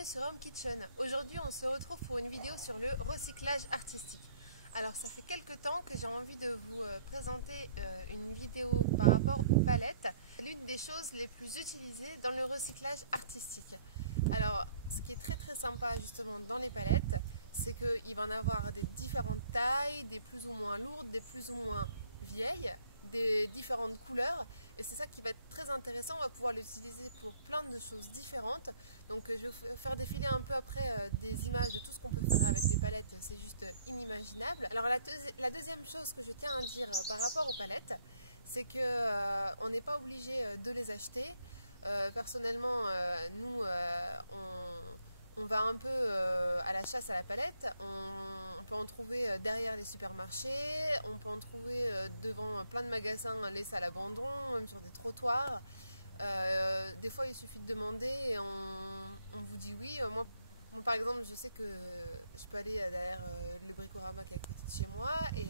bienvenue sur Home Kitchen. Aujourd'hui on se retrouve pour une vidéo sur le recyclage artistique. Alors ça fait quelques temps que j'ai envie de vous présenter une vidéo par rapport aux palettes. C'est l'une des choses les plus utilisées dans le recyclage artistique. Alors ce qui est très sympa justement dans les palettes, c'est qu'il va en avoir des différentes tailles, des plus ou moins lourdes, des plus ou moins vieilles, des différentes couleurs, et c'est ça qui va être très intéressant. On va pouvoir l'utiliser pour plein de choses différentes. Donc je vais vous faire défiler un peu après des images de tout ce qu'on peut faire avec des palettes, c'est juste inimaginable. Alors la deuxième chose que je tiens à dire par rapport aux palettes, c'est que on n'est pas obligé de les acheter. Personnellement, nous on va un peu à la chasse à la palette. On peut en trouver derrière les supermarchés, on peut en trouver devant plein de magasins laissés à l'abandon, même sur des trottoirs. Des fois, il suffit de demander et on vous dit oui. Moi, par exemple, je sais que je peux aller derrière le Bricorama qui est à côté de chez moi et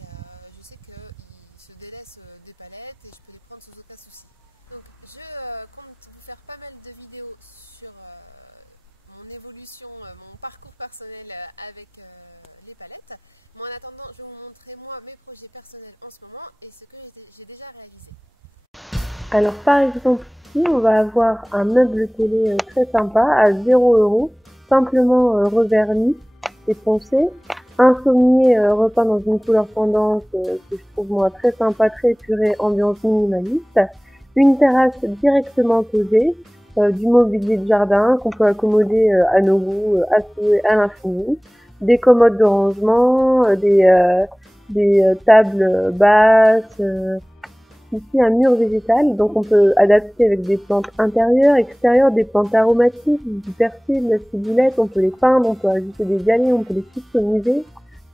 je sais qu'ils se délaissent des palettes et je peux les prendre sans aucun souci. Donc, je compte vous faire pas mal de vidéos sur mon évolution, mon parcours personnel avec les palettes. Mais en attendant, je vais vous montrer moi mes projets personnels en ce moment et ce que j'ai déjà réalisé. Alors par exemple ici on va avoir un meuble télé très sympa à 0 €, simplement reverni et foncé, un sommier repeint dans une couleur tendance que je trouve moi très sympa, très épuré, ambiance minimaliste, une terrasse directement posée, du mobilier de jardin qu'on peut accommoder à nos goûts, à souhait, à l'infini, des commodes de rangement, des tables basses, ici un mur végétal, donc on peut adapter avec des plantes intérieures, extérieures, des plantes aromatiques, du persil, de la ciboulette, on peut les peindre, on peut ajouter des galets, on peut les customiser.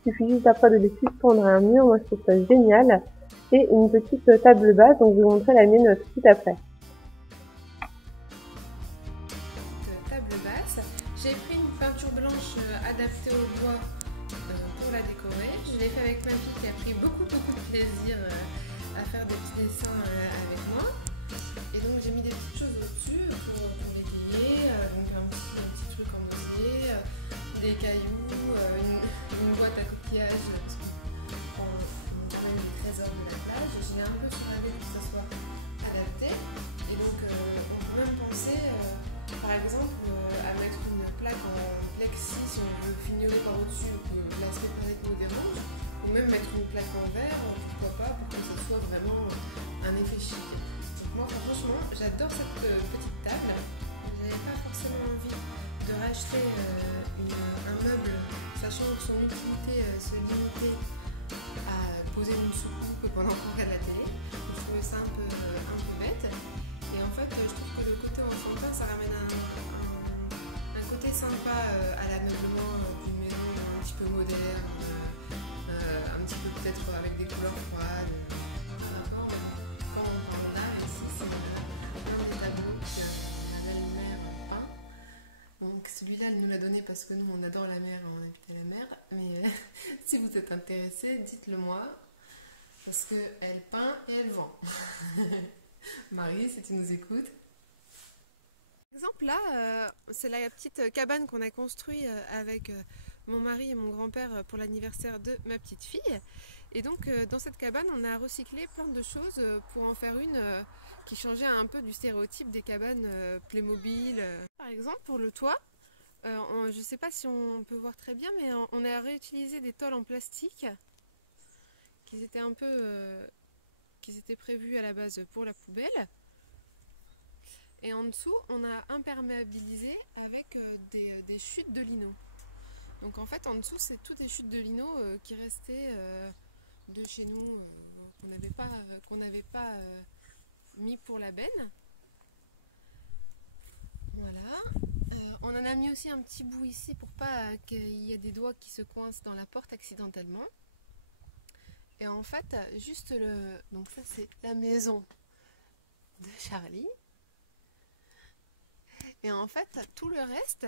Il suffit juste après de les suspendre à un mur, moi je trouve ça génial. Et une petite table basse, donc je vais vous montrer la mienne tout de suite après. Table basse, j'ai pris une peinture blanche adaptée au bois pour la décorer. Je l'ai fait avec ma fille qui a pris beaucoup de plaisir à faire des petits dessins avec moi. Et donc j'ai mis des petites choses au-dessus pour l'égayer, donc un petit truc en osier, des cailloux, une boîte à coquillages parce qu'on ramène des trésors de la plage. Je l'ai un peu surélevée pour que ça soit adapté. Et donc on peut même penser par exemple à mettre une plaque en plexi si on veut fignoler par au-dessus ou que l'aspect palette nous dérange. Ou même mettre une plaque en verre, pourquoi pas, pour que ça soit vraiment un effet chic. Donc moi franchement j'adore cette petite table. J'avais pas forcément envie de racheter un meuble, sachant que son utilité se limitait à poser une soucoupe pendant qu'on regarde la télé. Je trouvais ça un peu bête. Et en fait je trouve que le côté enfantin ça ramène un côté sympa à l'ameublement d'une maison un petit peu moderne. Un petit peu peut-être avec des couleurs froides par rapport, mais bon, comme on parle d'art ici, c'est un des tableaux que ma belle-mère peint. Donc celui-là, elle nous l'a donné parce que nous, on adore la mer, on habite à la mer, mais si vous êtes intéressé, dites-le moi, parce qu'elle peint et elle vend. Marie, si tu nous écoutes. Par exemple, là, c'est la petite cabane qu'on a construite avec mon mari et mon grand-père pour l'anniversaire de ma petite fille. Et donc dans cette cabane on a recyclé plein de choses pour en faire une qui changeait un peu du stéréotype des cabanes Playmobil. Par exemple pour le toit, je ne sais pas si on peut voir très bien, mais on a réutilisé des tôles en plastique qui étaient qui étaient prévues à la base pour la poubelle. Et en dessous on a imperméabilisé avec des chutes de lino. Donc en fait en dessous c'est toutes des chutes de lino qui restaient de chez nous, qu'on n'avait pas mis pour la benne. Voilà. On en a mis aussi un petit bout ici pour pas qu'il y ait des doigts qui se coincent dans la porte accidentellement. Et en fait juste donc ça c'est la maison de Charlie. Et en fait tout le reste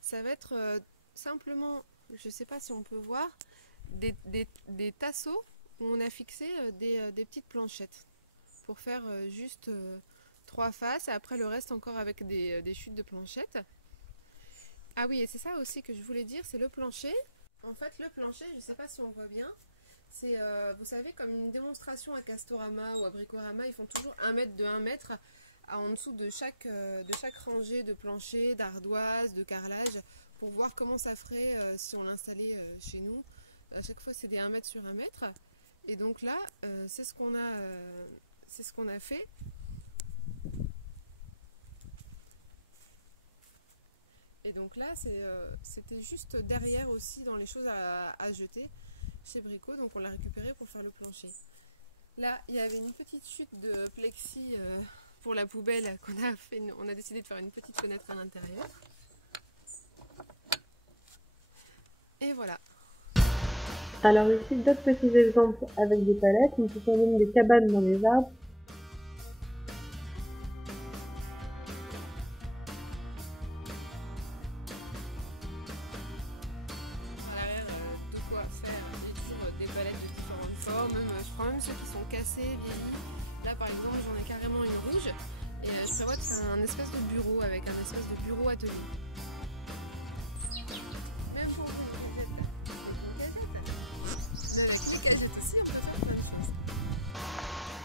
ça va être simplement, je sais pas si on peut voir, des tasseaux où on a fixé des petites planchettes pour faire juste 3 faces et après le reste encore avec des chutes de planchettes. Ah oui, et c'est ça aussi que je voulais dire, c'est le plancher. En fait, le plancher, je ne sais pas si on voit bien, c'est, vous savez, comme une démonstration à Castorama ou à Bricorama, ils font toujours 1 mètre de 1 mètre en dessous de chaque rangée de plancher, d'ardoise, de carrelage, pour voir comment ça ferait si on l'installait chez nous. À chaque fois, c'est des 1 mètre sur 1 mètre. Et donc là, c'est ce qu'on a fait. Et donc là, c'était juste derrière aussi dans les choses à jeter chez Brico. Donc on l'a récupéré pour faire le plancher. Là, il y avait une petite chute de plexi pour la poubelle qu'on a fait. On a décidé de faire une petite fenêtre à l'intérieur. Et voilà. Alors ici, d'autres petits exemples avec des palettes. On peut faire même des cabanes dans les arbres. À l'arrière, de quoi faire. Il y a toujours des palettes de différentes formes. Même, je prends même ceux qui sont cassés, vieillis. Là, par exemple, j'en ai carrément une rouge. Et je prévois de faire un espèce de bureau avec un espèce de bureau atelier. Même pour vous, une cagette. Avec une cagette. Mais avec les cagettes aussi, on peut faire plein de choses.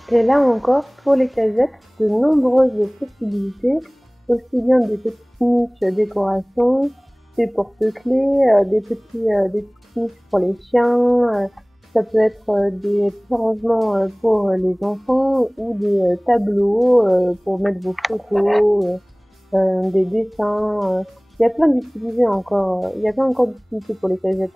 Et là encore, pour les cagettes, de nombreuses possibilités, aussi bien des petites niches décoration, des porte-clés, des petites niches pour les chiens, ça peut être des petits rangements pour les enfants ou des tableaux pour mettre vos photos, des dessins. Il y a plein d'utilités encore, il y a plein encore d'utilités pour les cagettes.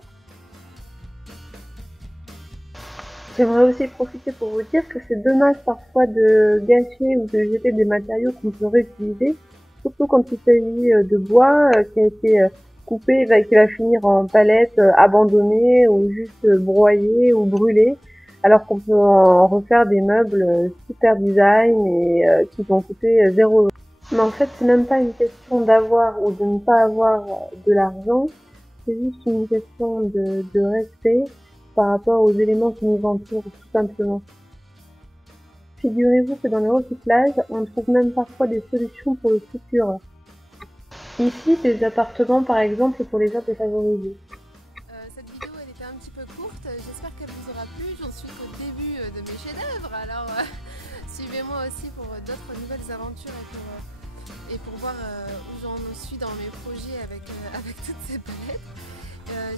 J'aimerais aussi profiter pour vous dire que c'est dommage parfois de gâcher ou de jeter des matériaux qu'on peut réutiliser, surtout quand il s'agit de bois qui a été coupé et qui va finir en palette abandonnée ou juste broyé ou brûlé, alors qu'on peut en refaire des meubles super design et qui vont coûter 0 €. Mais en fait, c'est même pas une question d'avoir ou de ne pas avoir de l'argent, c'est juste une question de respect par rapport aux éléments qui nous entourent, tout simplement. Figurez-vous que dans le recyclage, on trouve même parfois des solutions pour le futur. Ici, des appartements par exemple pour les gens défavorisés. Cette vidéo elle était un petit peu courte, j'espère qu'elle vous aura plu, j'en suis qu'au début de mes chefs-d'œuvre, alors suivez-moi aussi pour d'autres nouvelles aventures et pour voir où j'en suis dans mes projets avec toutes ces palettes.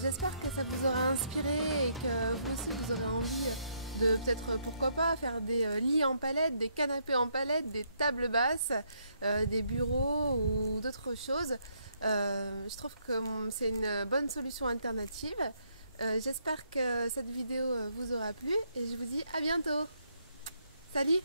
J'espère que ça vous aura inspiré et que vous aussi vous aurez envie de peut-être, pourquoi pas, faire des lits en palette, des canapés en palette, des tables basses, des bureaux ou d'autres choses. Je trouve que c'est une bonne solution alternative. J'espère que cette vidéo vous aura plu et je vous dis à bientôt. Salut!